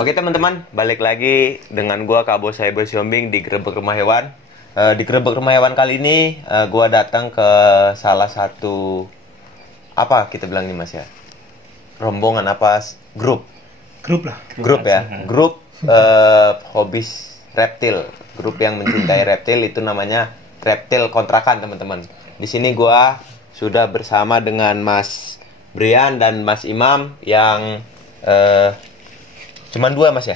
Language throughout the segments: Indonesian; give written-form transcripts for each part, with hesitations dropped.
Oke teman-teman, balik lagi dengan gua Kak Cyber Siombing di Grebek Rumah Hewan. Di Grebek Rumah Hewan kali ini gua datang ke salah satu apa kita bilang nih Mas ya? Rombongan apa grup? Grup lah. Grup ya. Grup hobis reptil. Grup yang mencintai reptil itu namanya Reptil Kontrakan, teman-teman. Di sini gua sudah bersama dengan Mas Brian dan Mas Imam yang cuman dua Mas ya?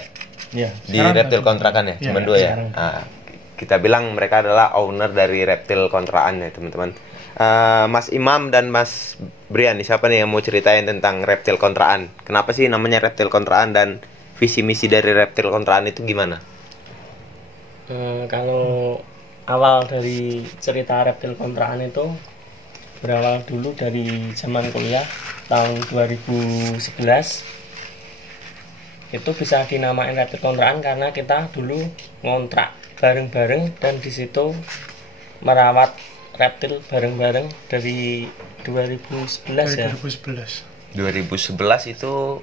Iya. Di Reptil Kontrakan ya? Cuman dua ya? Nah, kita bilang mereka adalah owner dari Reptil Kontrakan ya teman-teman. Mas Imam dan Mas Brian, siapa nih yang mau ceritain tentang Reptil Kontrakan? Kenapa sih namanya Reptil Kontrakan dan visi misi dari Reptil Kontrakan itu gimana? Kalau awal dari cerita Reptil Kontrakan itu berawal dulu dari zaman kuliah tahun 2011. Itu bisa dinamain Reptil Kontrakan karena kita dulu ngontrak bareng-bareng dan di situ merawat reptil bareng-bareng dari 2011 ya. 2011 itu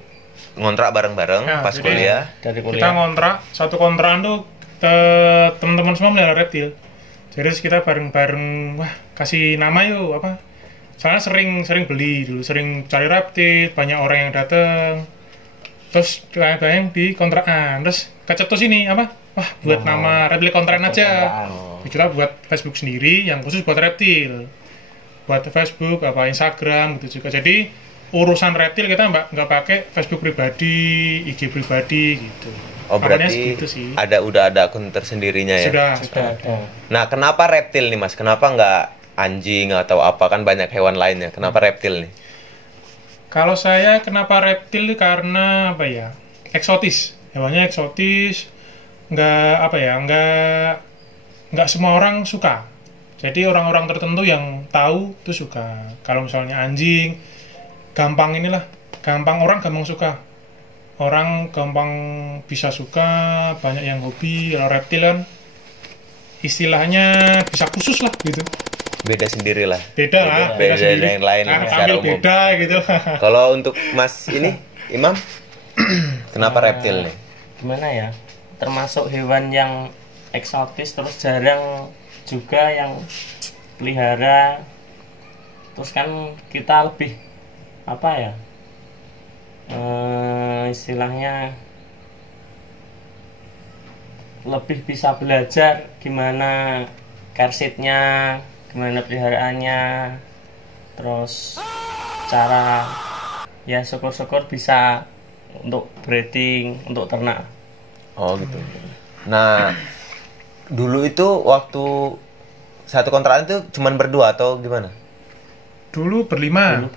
ngontrak bareng-bareng Nah, pas jadi kuliah. Dari Kita kuliah. ngontrak satu kontrakan tuh teman-teman semua melihara reptil. Jadi kita bareng-bareng, wah kasih nama yuk apa? Soalnya sering beli dulu, sering cari reptil, banyak orang yang datang. Terus banyak di kontrakan, terus kecetus ini apa? Wah buat nama reptil kontrakan aja. Kita buat Facebook sendiri yang khusus buat reptil. Buat Facebook, apa Instagram gitu juga. Jadi urusan reptil kita nggak pakai Facebook pribadi, IG pribadi gitu. Oh Awalnya berarti segitu sih. udah ada akun tersendirinya ya? Sudah. Nah kenapa reptil nih Mas? Kenapa nggak anjing atau apa, kan banyak hewan lainnya? Kenapa reptil nih? Kalau saya kenapa reptil karena apa ya? Eksotis. Hewannya eksotis. Nggak semua orang suka. Jadi orang-orang tertentu yang tahu itu suka. Kalau misalnya anjing, gampang orang gampang suka. Orang gampang bisa suka, banyak yang hobi. Kalau reptil kan istilahnya bisa khusus lah gitu. Beda sendiri lah. Beda Beda sendiri. yang lain Nah, secara tampil umum. beda gitu. Kalau untuk Mas ini Imam, kenapa reptil nih? Gimana ya? Termasuk hewan yang eksotis, terus jarang juga yang pelihara. Terus kan kita lebih apa ya? Istilahnya lebih bisa belajar gimana carsitnya, gimana peliharaannya, terus cara ya syukur-syukur bisa untuk breeding, untuk ternak. Oh gitu. Nah dulu itu waktu satu kontrakan itu cuman berdua atau gimana? Dulu berlima.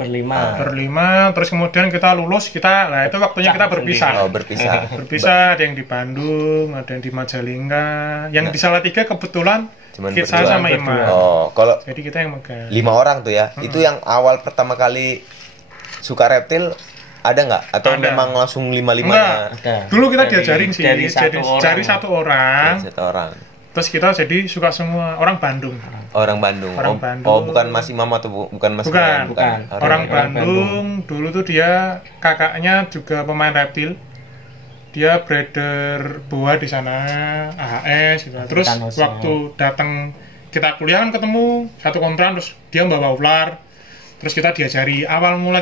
Terus kemudian kita lulus, nah itu waktunya kita berpisah. Oh berpisah. Berpisah, ada yang di Bandung, ada yang di Majalengka. Yang di Salatiga kebetulan Cuman saya berdua. sama Imam. Oh kalau Jadi kita yang megang. 5 orang tuh ya, itu yang awal pertama kali suka reptil ada nggak? Atau Ada. memang langsung Enggak. 5-5-nya? Ada. Dulu kita Dari- diajarin sih, dari satu orang. cari satu orang. Satu orang. Terus kita jadi suka semua orang Bandung. Orang Bandung. Orang Oh, Bandung. oh, bukan Mas Imam atau bukan Mas Brian? bukan. Orang Orang Bandung. Dulu tuh dia kakaknya juga pemain reptil. Dia breeder boa di sana, AHS gitu. Terus African Ocean. waktu datang kita kuliah kan ketemu satu kontrakan, terus dia bawa ular. Terus kita diajari awal mula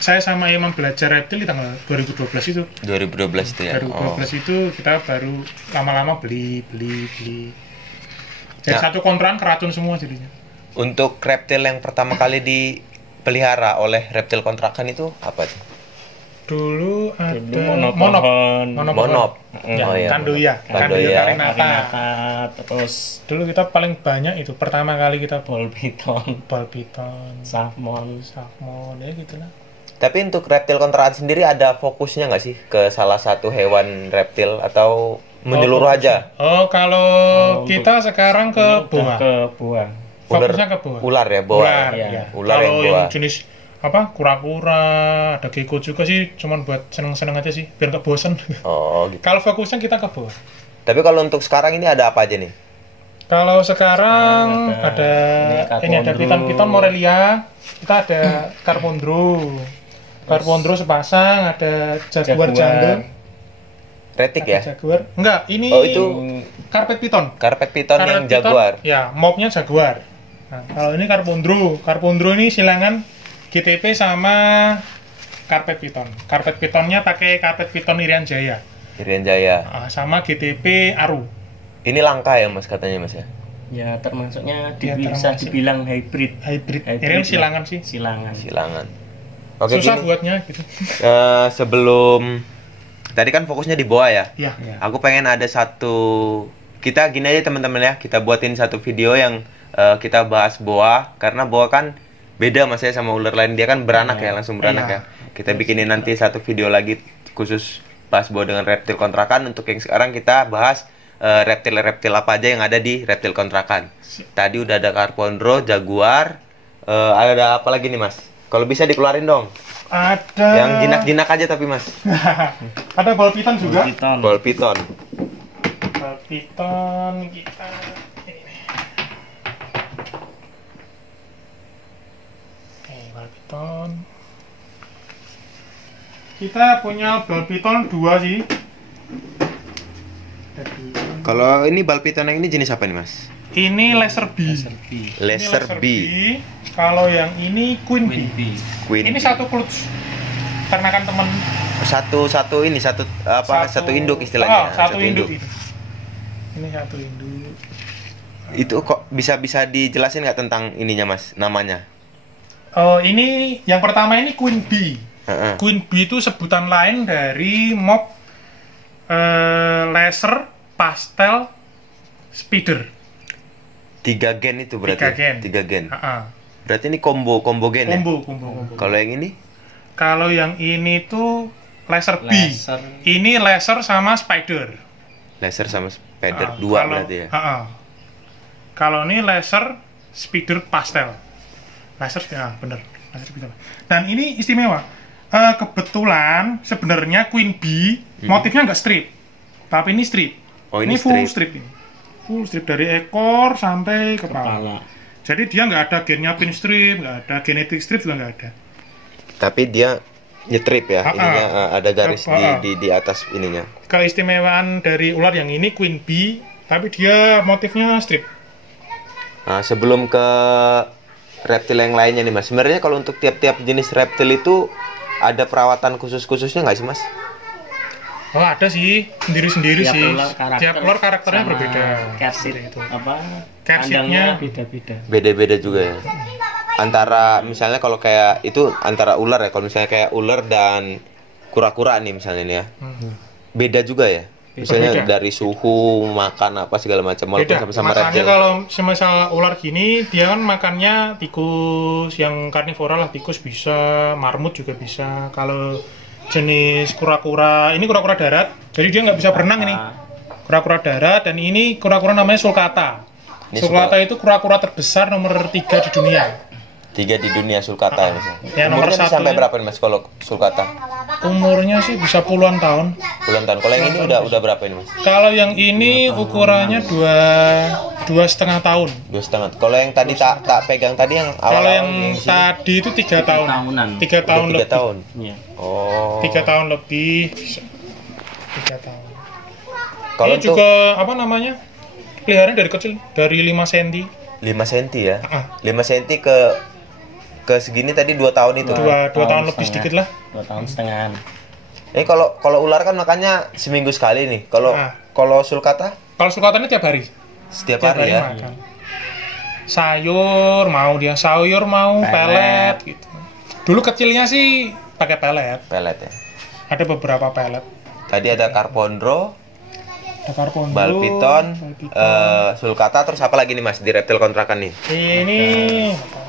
saya sama Imam belajar reptil di tanggal 2012 itu. 2012 itu ya. 2012 itu kita baru lama-lama beli. Jadi Nah. satu kontrakan keracun semua jadinya. Untuk reptil yang pertama kali dipelihara oleh reptil kontrakan itu apa tuh? Dulu ada monopohon. Monop. Ya, Oh iya. Kandoya Kandoya. Kalinata. Kalinata, terus Dulu kita paling banyak itu pertama kali kita ball python, ball python, salmon. ya gitulah. Tapi untuk reptil kontrakan sendiri ada fokusnya nggak sih ke salah satu hewan reptil atau menyeluruh aja? Oh, kalau kita sekarang ke boa. Ke buah. Fokusnya ke boa. Ular ya, boa. Ular, Iya. ya. Ular Kalau yang boa. yang jenis apa kura-kura, ada gecko juga sih, cuman buat seneng-seneng aja sih, biar nggak bosen. Oh gitu. Kalau fokusnya kita ke boa. Tapi kalau untuk sekarang ini ada apa aja nih? Kalau sekarang ada ini ada Carpondro. piton Morelia, kita ada Carpondro sepasang, ada Jaguar jungle. Retik Ada ya? Jaguar. Enggak, ini Oh, itu karpet piton. karpet piton yang Karpet piton, Jaguar. Ya, mobnya Jaguar. Nah, kalau ini Carpondro. Carpondro ini silangan GTP sama karpet piton. Karpet pitonnya pakai karpet piton Irian Jaya. Irian Jaya. Sama GTP Aru. Ini langka ya Mas katanya Mas ya? Ya termasuknya Ya, bisa termasuk. dibilang hybrid. Hybrid. Hybrid Ini lah. silangan sih. Silangan. Silangan. Oke, Susah gini. buatnya gitu. Sebelum tadi kan fokusnya di boa ya. Iya. Ya. Aku pengen ada satu, kita gini aja teman-teman ya, kita buatin satu video yang kita bahas boa, karena boa kan beda Mas ya sama ular lain, dia kan beranak ya, langsung beranak Iya. ya. Kita bikinin nanti satu video lagi khusus bahas boa dengan reptil kontrakan. Untuk yang sekarang kita bahas reptil-reptil apa aja yang ada di reptil kontrakan. Tadi udah ada Carpondro, Jaguar, ada apa lagi nih Mas? Kalau bisa dikeluarin dong. Ada. Yang jinak-jinak aja tapi Mas. Ada ball piton juga. Piton. Ball piton. Ball piton kita. Ini. Ball piton. Kita punya ball piton 2 sih. Ada 2. Kalau ini ball piton yang ini jenis apa nih Mas? Ini laser B. Serbi. Ini Laser B. Kalau yang ini Queen B. Queen bee. Queen Ini bee. satu clutch. Ternakan temen. Satu ini satu induk istilahnya. Satu induk itu. Ini satu induk. Itu kok bisa dijelasin nggak tentang ininya Mas, namanya? Oh, ini yang pertama ini Queen Bee. Heeh. Queen Bee itu sebutan lain dari mob laser pastel spider. 3 gen itu berarti. 3 gen. 3 gen. Heeh. Berarti ini combo gen ya? Combo. Kalau yang ini Kalau yang ini tuh laser B. Laser. Ini laser sama spider. laser sama spider Ah, 2 kalau- berarti ya. Kalau ini laser spider pastel. Laser bener. Laser spider. Dan ini istimewa. Kebetulan sebenarnya Queen Bee motifnya nggak strip, tapi ini strip. Oh, ini full strip. strip ini. Full strip dari ekor sampai kepala. Kepala. Jadi dia nggak ada gennya pin strip, nggak ada genetic strip juga nggak ada. Tapi dia nyetrip ya, Ah, ininya ada garis Ah. di atas ininya. Keistimewaan dari ular yang ini Queen Bee, tapi dia motifnya strip. Nah, sebelum ke reptil yang lainnya nih Mas. Sebenarnya kalau untuk tiap-tiap jenis reptil itu ada perawatan khusus-khususnya nggak sih Mas? Oh ada sih, sendiri-sendiri Tiap sih. ular karakter Tiap ular karakternya sama berbeda. Kersit Itu. apa? Kersitnya- Kandangnya beda-beda. Beda-beda juga ya. Antara misalnya kalau kayak itu antara ular ya, kalau misalnya kayak ular dan kura-kura nih misalnya nih ya. Beda juga ya. Misalnya Beda. dari suhu, makan apa segala macam walaupun Beda. sama-sama Makanya reptil. kalau semisal ular gini, dia kan makannya tikus yang karnivora lah, tikus bisa, marmut juga bisa. Kalau jenis kura-kura, ini kura-kura darat, jadi dia nggak bisa berenang ini. Kura-kura darat, dan ini kura-kura namanya sulcata. Ini Sulcata itu kura-kura terbesar nomor 3 di dunia. 3 di dunia sulcata ya Mas. Ya, nomor Umurnya satu sampai ya. berapa nih Mas kalau sulcata? Umurnya sih bisa puluhan tahun. Puluhan tahun. Kalau yang ini udah berapa ini Mas? Kalau yang ini ukurannya 2,5 tahun. 2,5. Kalau yang tadi tak pegang tadi yang Kalau awal-awal yang di sini, tadi itu 3 tahun. tahunan. 3 udah tahun 3 lebih. tahun. Iya. Oh. 3 tahun lebih. 3 tahun. Kalau Ini untuk juga apa namanya? Peliharaan dari kecil, dari 5 cm. 5 cm ya. Ah. 5 cm ke segini tadi 2 tahun itu. 2 tahun lebih sedikit lah. 2 tahun setengah. Ini kalau ular kan makannya seminggu sekali nih. Kalau Ah. kalau sulcata Kalau sulcata ini tiap hari. setiap Tiap hari ya. makan. Sayur mau dia, sayur mau pelet gitu. Dulu kecilnya sih pakai pelet. Pelet ya. Ada beberapa pelet. Tadi ada Carpondro, Ada Carpondro, Balpiton, Balpiton. sulcata, terus apa lagi nih Mas di reptil kontrakan nih? Ini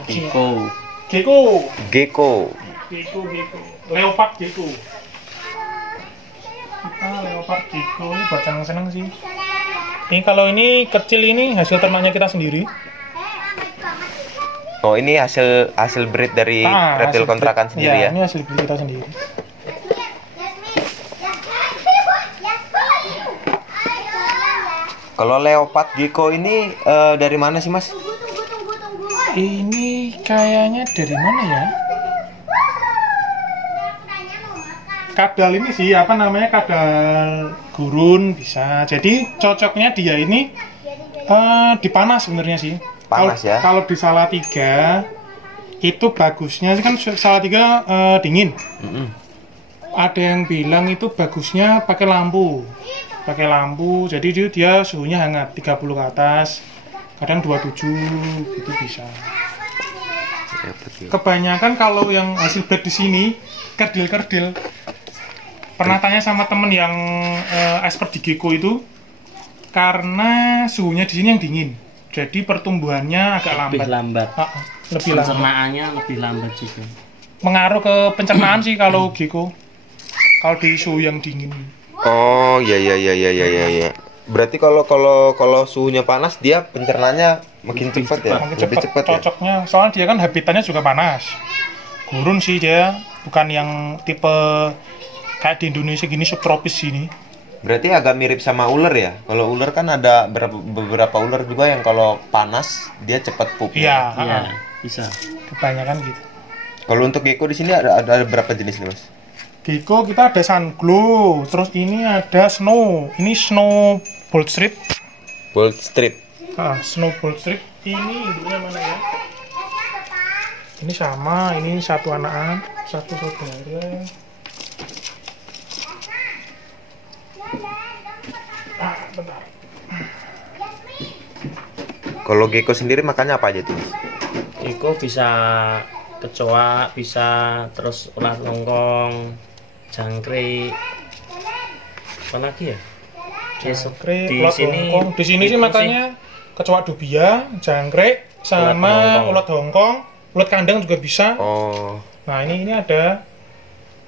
Kiko. gecko. Gecko. Gecko. Leopard gecko. Kita leopard gecko ini buat yang seneng sih. Ini kalau ini kecil ini hasil ternaknya kita sendiri. Oh, ini hasil breed dari reptil hasil kontrakan breed. sendiri ya. Ini hasil breed kita sendiri. Kalau leopard gecko ini dari mana sih Mas? Ini kayaknya dari mana ya? kadal ini sih apa namanya, kadal gurun bisa. Jadi cocoknya dia ini dipanas sebenarnya sih. Panas ya. Kalau di Salatiga itu bagusnya sih kan Salatiga dingin. Ada yang bilang itu bagusnya pakai lampu. Jadi dia suhunya hangat 30 ke atas. Kadang 27 itu bisa. Kebanyakan kalau yang hasil bed di sini kerdil. Pernah tanya sama temen yang expert di gecko itu, karena suhunya di sini yang dingin. Jadi pertumbuhannya agak lebih lambat. Lebih lambat. Pencernaannya lebih lambat juga. Mengaruh ke pencernaan sih kalau gecko. Kalau di suhu yang dingin. Oh, iya. Berarti kalau suhunya panas dia pencernaannya makin cepat ya? Lebih cepat ya? Cocoknya, soalnya dia kan habitatnya juga panas. Gurun sih dia, bukan yang tipe kayak di Indonesia gini subtropis sini. Berarti agak mirip sama ular ya? Kalau ular kan ada beberapa ular juga yang kalau panas dia cepat pupnya. Iya, bisa. Kebanyakan gitu. Kalau untuk gecko di sini ada berapa jenis nih, Mas? Gecko kita ada Sunglow, terus ini ada Snow. Ini Snow Bolt Strip. Bolt Strip. Snow Bolt Strip. Ini induknya mana ya? Ini sama, ini satu anakan, satu saudara. Bentar. Kalau gecko sendiri makannya apa aja tuh? Gecko bisa kecoa, bisa terus ulat longkong, jangkrik, apa lagi ya? Jangkrik, di ulat sini, hongkong. Di sini sih makanya kecoa dubia, jangkrik, sama ulat hongkong, ulat kandang juga bisa. Oh. Nah ini ada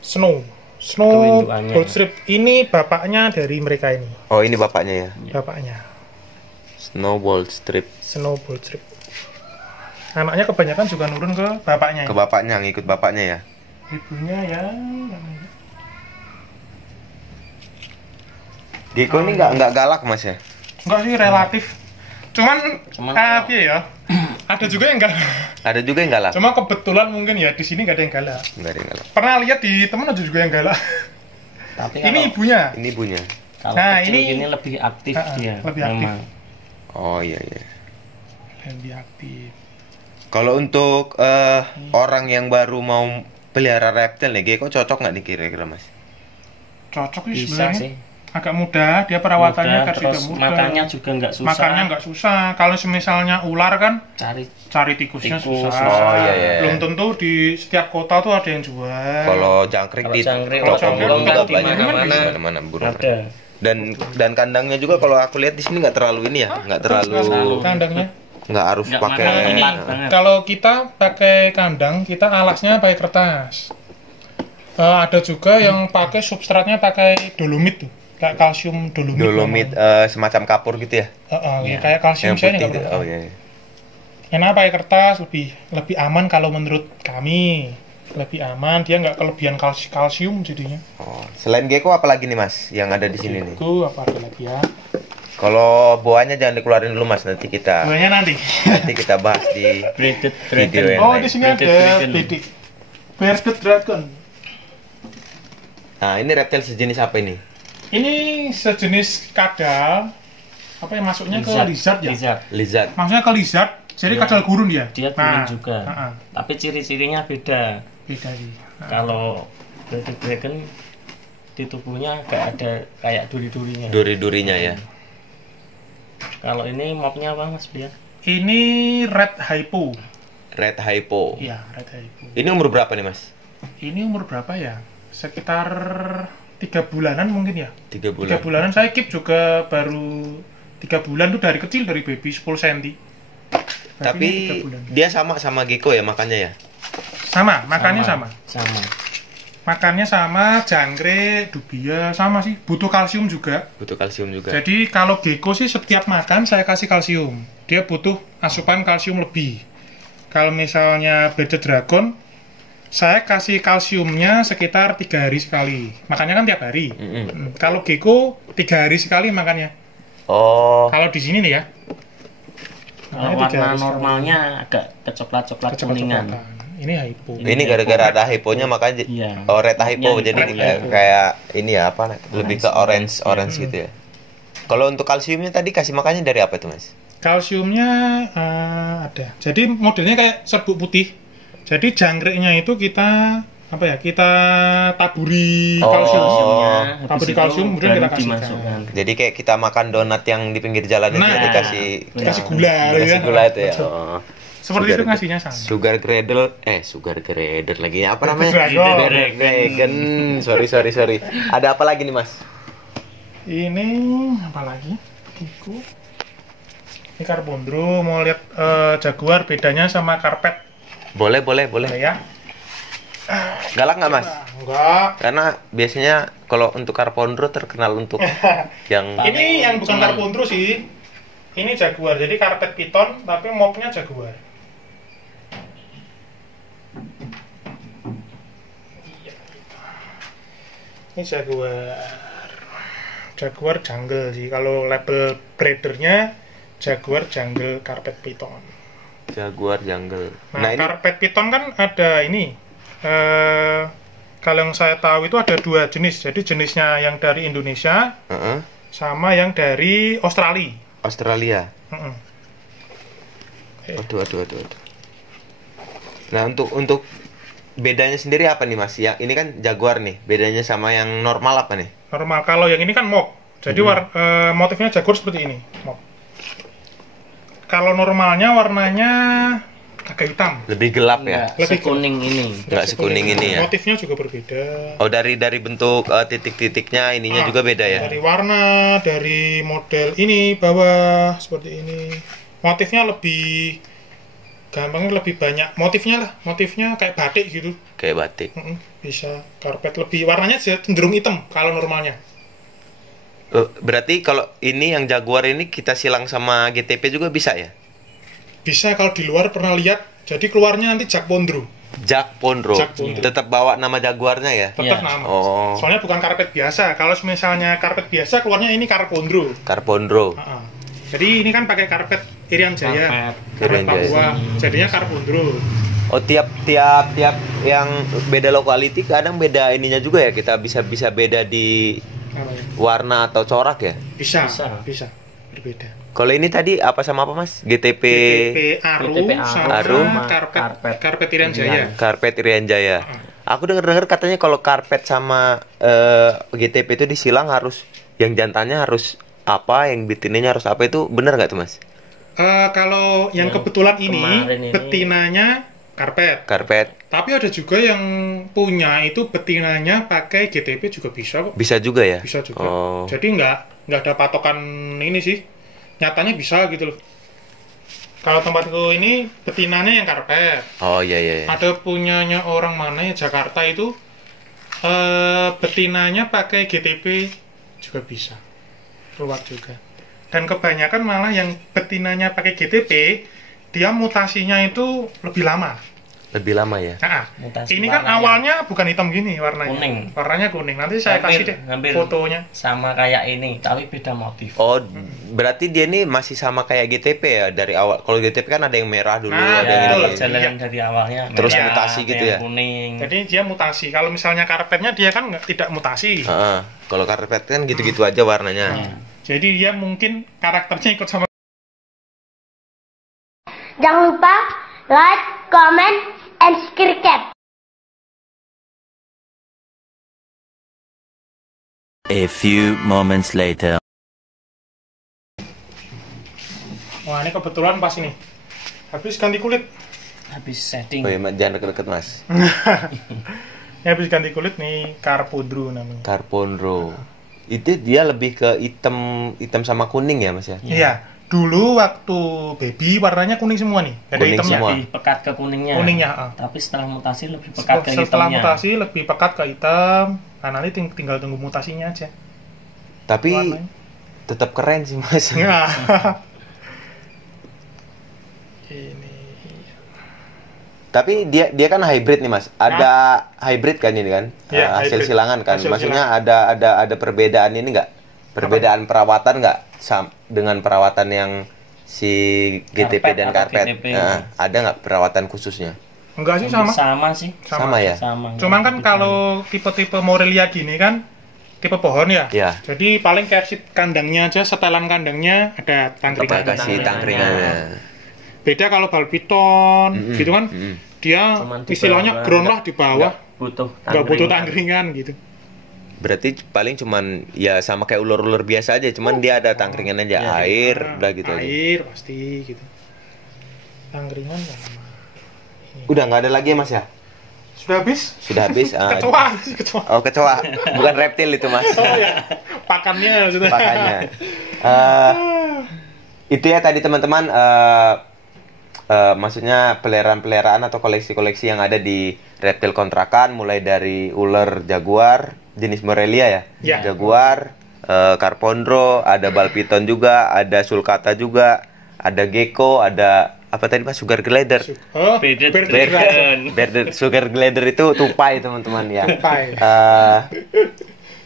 Snow Bolt Strip. Ini bapaknya dari mereka ini. Oh, ini bapaknya ya? Bapaknya. Snow Bolt Strip. Anaknya kebanyakan juga nurun ke bapaknya. Ke bapaknya, ngikut bapaknya ya? Ibunya ya. Gecko ini nggak galak, Mas ya? Enggak sih, relatif. Cuman ya. Ada juga yang galak. Ada juga yang galak. Cuma kebetulan mungkin ya di sini nggak ada yang galak. Nggak ada yang galak. Pernah lihat di teman ada juga yang galak. Tapi ini ibunya. Ini ibunya. Kalau ini lebih aktif dia. Lebih aktif. Memang. Oh iya. Lebih aktif. Kalau untuk orang yang baru mau pelihara reptil nih, gecko cocok nggak nih kira-kira, Mas? Cocok sih Bisa sebenarnya. sih. Agak mudah, dia perawatannya terus mudah. makannya juga nggak susah. Makannya nggak susah. Kalau misalnya ular kan cari tikusnya susah. Oh iya. Belum tentu di setiap kota tuh ada yang jual. Kalau jangkrik di toko burung juga banyak mana-mana burung. Ada. Dan kandangnya juga kalau aku lihat di sini nggak terlalu ini ya, nggak terlalu kandangnya. Nggak harus pakai. Kalau kita pakai kandang, kita alasnya pakai kertas. Ada juga yang pakai substratnya pakai dolomit tuh. Kayak kalsium dolomit. Semacam kapur gitu ya? Kayak kalsium saya nggak pernah. Oh iya. Kenapa pakai kertas lebih aman kalau menurut kami, lebih aman, dia nggak kelebihan kalsium jadinya. Oh, selain gecko apa lagi nih, Mas yang ada di sini nih? Itu apa ada lagi ya? Kalau boanya jangan dikeluarin dulu, Mas, nanti kita kita bahas di video yang lain. Di sini ada bearded dragon. Nah, ini reptil sejenis apa ini? Ini sejenis kadal, apa yang masuknya ke lizard ya? Lizard. Maksudnya ke lizard, jadi kadal gurun dia. Dia gurun juga. Tapi ciri-cirinya beda. Beda sih. Kalau bearded dragon di tubuhnya ada kayak duri-durinya. Duri-durinya ya. Kalau ini mobnya apa, Mas Bian? Ini red hypo. Red hypo. Iya, red hypo. Ini umur berapa nih, Mas? Ini umur berapa ya? Sekitar 3 bulanan mungkin ya. 3 bulan. 3 bulanan. Saya keep juga baru 3 bulan tuh, dari kecil, dari baby 10 cm. Tapi dia sama gecko ya makannya ya? Sama, makannya sama. Makannya sama, jangkrik, dubia sama sih. Butuh kalsium juga. Jadi kalau gecko sih setiap makan saya kasih kalsium. Dia butuh asupan kalsium lebih. Kalau misalnya bearded dragon, saya kasih kalsiumnya sekitar 3 hari sekali. Makannya kan tiap hari. Kalau gecko 3 hari sekali makannya. Oh. Kalau di sini nih ya. Kalau warna normalnya agak kecoklat-coklat kuningan. ini hypo. Ini gara-gara ada hyponya makanya Iya. red hypo Red jadi hypo. kayak ini ya apa lebih ke orange gitu ya. Kalau untuk kalsiumnya tadi kasih makannya dari apa tuh Mas? Kalsiumnya ada. Jadi modelnya kayak serbuk putih. Jadi janggreknya itu kita kita taburi kalsium. Taburi kalsium kemudian kita kasihkan. Jadi kayak kita makan donat yang di pinggir jalan itu dikasih gula dikasih gula itu ya. Seperti itu ngasihnya sama. Sugar grader lagi apa namanya? Dragon. Sorry. Ada apa lagi nih Mas? Ini apa lagi? Ini Carbondro. Mau lihat Jaguar bedanya sama karpet? Boleh. Ya. Galak nggak Mas? Enggak. Karena biasanya kalau untuk Carbondro terkenal untuk yang Ini yang bukan Carbondro sih. Ini Jaguar. Jadi karpet piton tapi mopnya Jaguar. Ini Jaguar Jungle sih. Kalau label breedernya Jaguar Jungle Carpet Python. Jaguar Jungle. Nah, ini Carpet Python kan ada ini. Kalau yang saya tahu itu ada 2 jenis. Jadi jenisnya yang dari Indonesia sama yang dari Australia. Australia. Waduh. Nah, untuk bedanya sendiri apa nih Mas? Yang ini kan Jaguar nih. Bedanya sama yang normal apa nih? Normal. Kalau yang ini kan mop. Jadi motifnya Jaguar seperti ini, mop. Kalau normalnya warnanya agak hitam. Lebih gelap ya? Lebih kuning ini. Nggak sekuning ini ya? Motifnya juga berbeda. Oh, dari bentuk titik-titiknya ininya juga beda ya? Dari warna, dari model ini bawah seperti ini. Motifnya lebih gampangnya lebih banyak. Motifnya kayak batik gitu. Kayak batik. Bisa karpet lebih warnanya cenderung hitam kalau normalnya. Berarti kalau ini yang Jaguar ini kita silang sama GTP juga bisa ya? Bisa, kalau di luar pernah lihat. Jadi keluarnya nanti Jack Pondro. Tetap bawa nama Jaguarnya ya? Tetap nama. Oh. Soalnya bukan karpet biasa. Kalau misalnya karpet biasa keluarnya ini Carbondro. Jadi ini kan pakai karpet Irian Jaya. Karpet Papua. Jadinya Carbondro. Oh, tiap yang beda lokality kadang beda ininya juga ya. Kita bisa beda di warna atau corak ya? Bisa. Berbeda. Kalau ini tadi apa sama apa Mas? GTP Aru sama karpet Irian Jaya. Karpet Irian Jaya. Aku dengar katanya kalau karpet sama GTP itu disilang harus yang jantannya harus apa, yang betinanya harus apa, itu benar nggak tuh Mas? Kalau yang kebetulan ini betinanya karpet. Tapi ada juga yang punya itu betinanya pakai GTP juga bisa kok. Bisa juga ya? Bisa juga. Jadi nggak ada patokan ini sih. Nyatanya bisa gitu loh. Kalau tempatku ini betinanya yang karpet. Oh iya. Ada punyanya orang mana ya, Jakarta itu betinanya pakai GTP juga bisa. Keluar juga. Dan kebanyakan malah yang betinanya pakai GTP, dia mutasinya itu lebih lama. Lebih lama ya? Nah, ini kan awalnya bukan hitam gini warnanya. Kuning. Warnanya kuning. Nanti saya kasih deh fotonya. Sama kayak ini, tapi beda motif. Oh, berarti dia ini masih sama kayak GTP ya dari awal. Kalau GTP kan ada yang merah dulu, ada yang ini. Perjalanan dari awalnya. Terus mutasi gitu ya? Kuning. Jadi dia mutasi. Kalau misalnya karpetnya dia kan tidak mutasi. Kalau karpet kan gitu-gitu aja warnanya. Jadi dia mungkin karakternya ikut sama. Jangan lupa like, comment, and subscribe. A few moments later. Wah, ini kebetulan pas ini. Habis ganti kulit. Habis setting. Oh iya, jangan deket-deket Mas. Ini habis ganti kulit nih, Carbondro namanya. Carbondro. Itu dia lebih ke hitam sama kuning ya Mas ya? Iya. Dulu waktu baby warnanya kuning semua nih, ada Kuning hitamnya. semua. Lebih pekat ke kuningnya. Tapi setelah mutasi lebih pekat ke hitamnya. Setelah mutasi lebih pekat ke hitam. Nah, nanti tinggal tunggu mutasinya aja. Tapi warnanya tetap keren sih Mas. Ya. Ini. Tapi dia kan hybrid nih Mas. Ada hybrid kan ini kan? Ya, hasil hybrid. silangan kan. Hasil Maksudnya ada perbedaan ini nggak? Perbedaan perawatan nggak dengan perawatan yang si GTP dan karpet? GTP. Ada nggak perawatan khususnya? Enggak sih, sama. Sama sih. Sama ya? Sama. Cuman kan kalau tipe-tipe Morelia gini kan tipe pohon ya. Iya. Jadi paling kersit kandangnya aja, setelan kandangnya ada tangkringan. Kasih tangkringannya. Beda kalau balpiton gitu kan. Dia Cuman di istilahnya bawah, ground lah di bawah. Nggak Butuh tangkringan gitu. Berarti paling cuman ya sama kayak ular-ular biasa aja, cuman dia ada tangkringan aja, Ya, air, udah gitu aja. Air pasti gitu. Tangkringan sama. Udah nggak ada lagi ya Mas ya? Sudah habis? Sudah habis. Kecoa. Oh, kecoa. Bukan reptil itu Mas. Oh ya. Pakannya sudah. Pakannya. Itu ya tadi teman-teman. Maksudnya peliharaan-peliharaan atau koleksi-koleksi yang ada di reptil kontrakan, mulai dari ular jaguar jenis Morelia ya, Ya. jaguar, Carpondro, ada balpiton juga, ada sulcata juga, ada gecko, ada apa tadi Mas, sugar glider. Oh, Bearded bearded dragon. Bearded sugar glider itu tupai teman-teman ya. Tupai.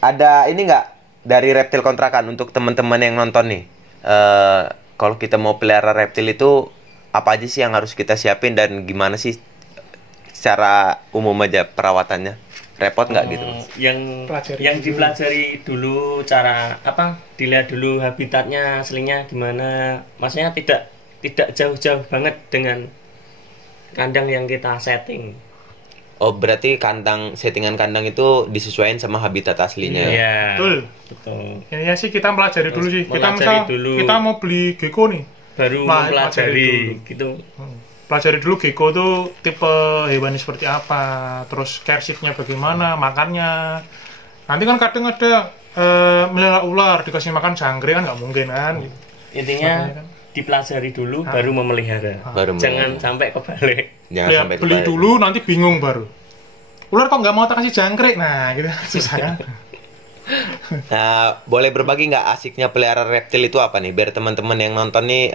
Ada ini nggak dari reptil kontrakan untuk teman-teman yang nonton nih? Kalau kita mau pelihara reptil itu apa aja sih yang harus kita siapin dan gimana sih secara umum aja perawatannya? Repot nggak gitu? Yang dipelajari dulu cara apa? Dilihat dulu habitatnya aslinya gimana. Maksudnya tidak jauh-jauh banget dengan kandang yang kita setting. Oh, berarti settingan kandang itu disesuaikan sama habitat aslinya. Iya. Betul. Ya sih kita pelajari dulu sih. Kita mau beli gecko nih. Baru Nah, mempelajari gitu. Pelajari dulu gecko tuh tipe hewannya seperti apa, terus care shift-nya bagaimana, makannya. Nanti kan kadang ada melihara ular dikasih makan jangkrik kan nggak mungkin kan. Intinya Makanya kan. dipelajari dulu baru memelihara. Jangan sampai kebalik. Jangan sampai Beli kebalik. dulu nanti bingung baru. Ular kok nggak mau tak kasih jangkrik, nah gitu susah kan. Nah, boleh berbagi nggak asiknya pelihara reptil itu apa nih? Biar teman-teman yang nonton nih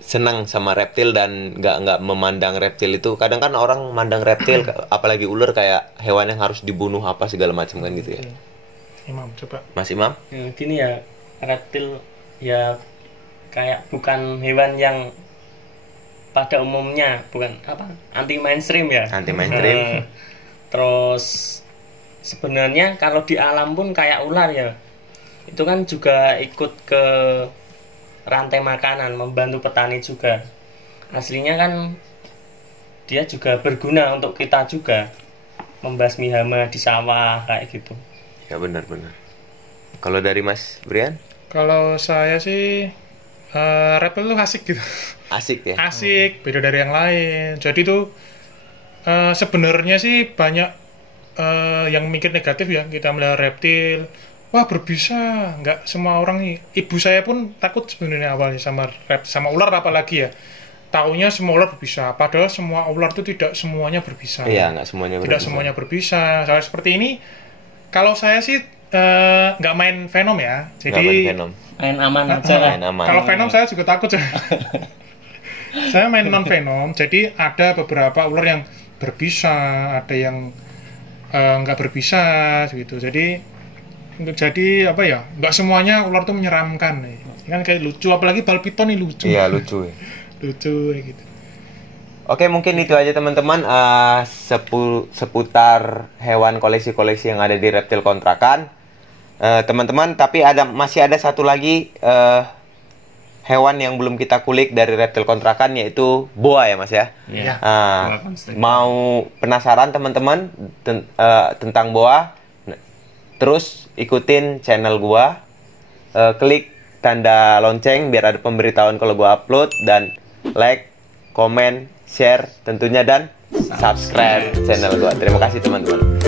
senang sama reptil dan nggak memandang reptil itu. Kadang kan orang memandang reptil, apalagi ular kayak hewan yang harus dibunuh apa segala macam kan gitu ya. Imam coba. Mas Imam? Gini ya, reptil ya kayak bukan hewan yang pada umumnya bukan apa anti mainstream ya. Anti mainstream. Terus sebenarnya kalau di alam pun kayak ular ya, itu kan juga ikut ke rantai makanan, membantu petani juga. Aslinya kan dia juga berguna untuk kita juga, membasmi hama di sawah kayak gitu. Ya benar-benar. Kalau dari Mas Brian? Kalau saya sih reptil tuh asik gitu. Asik ya? Asik, beda dari yang lain. Jadi tuh sebenarnya sih banyak yang mikir negatif ya, kita melihara reptil. Wah berbisa, nggak semua orang nih. Ibu saya pun takut sebenarnya awalnya sama ular apalagi ya. Taunya semua ular berbisa, padahal semua ular itu tidak semuanya berbisa. Iya, nggak semuanya Tidak berbisa. semuanya berbisa. Saya seperti ini, kalau saya sih nggak main Venom ya. Nggak Jadi main Venom. Main aman aja lah. Main aman. kalau Venom saya juga takut. Saya main non Venom. Jadi ada beberapa ular yang berbisa, ada yang nggak berbisa gitu. Jadi apa ya? Nggak semuanya ular tuh menyeramkan. Kan kayak lucu, apalagi balpiton nih lucu. Iya, lucu ya. Lucu gitu. Oke, mungkin itu aja teman-teman seputar hewan koleksi-koleksi yang ada di reptil kontrakan. Teman-teman, tapi masih ada satu lagi hewan yang belum kita kulik dari reptil kontrakan, yaitu boa ya Mas ya. Iya. Mau penasaran teman-teman tentang boa? Terus ikutin channel gua, klik tanda lonceng biar ada pemberitahuan kalau gua upload, dan like, komen, share tentunya, dan subscribe channel gua. Terima kasih teman-teman.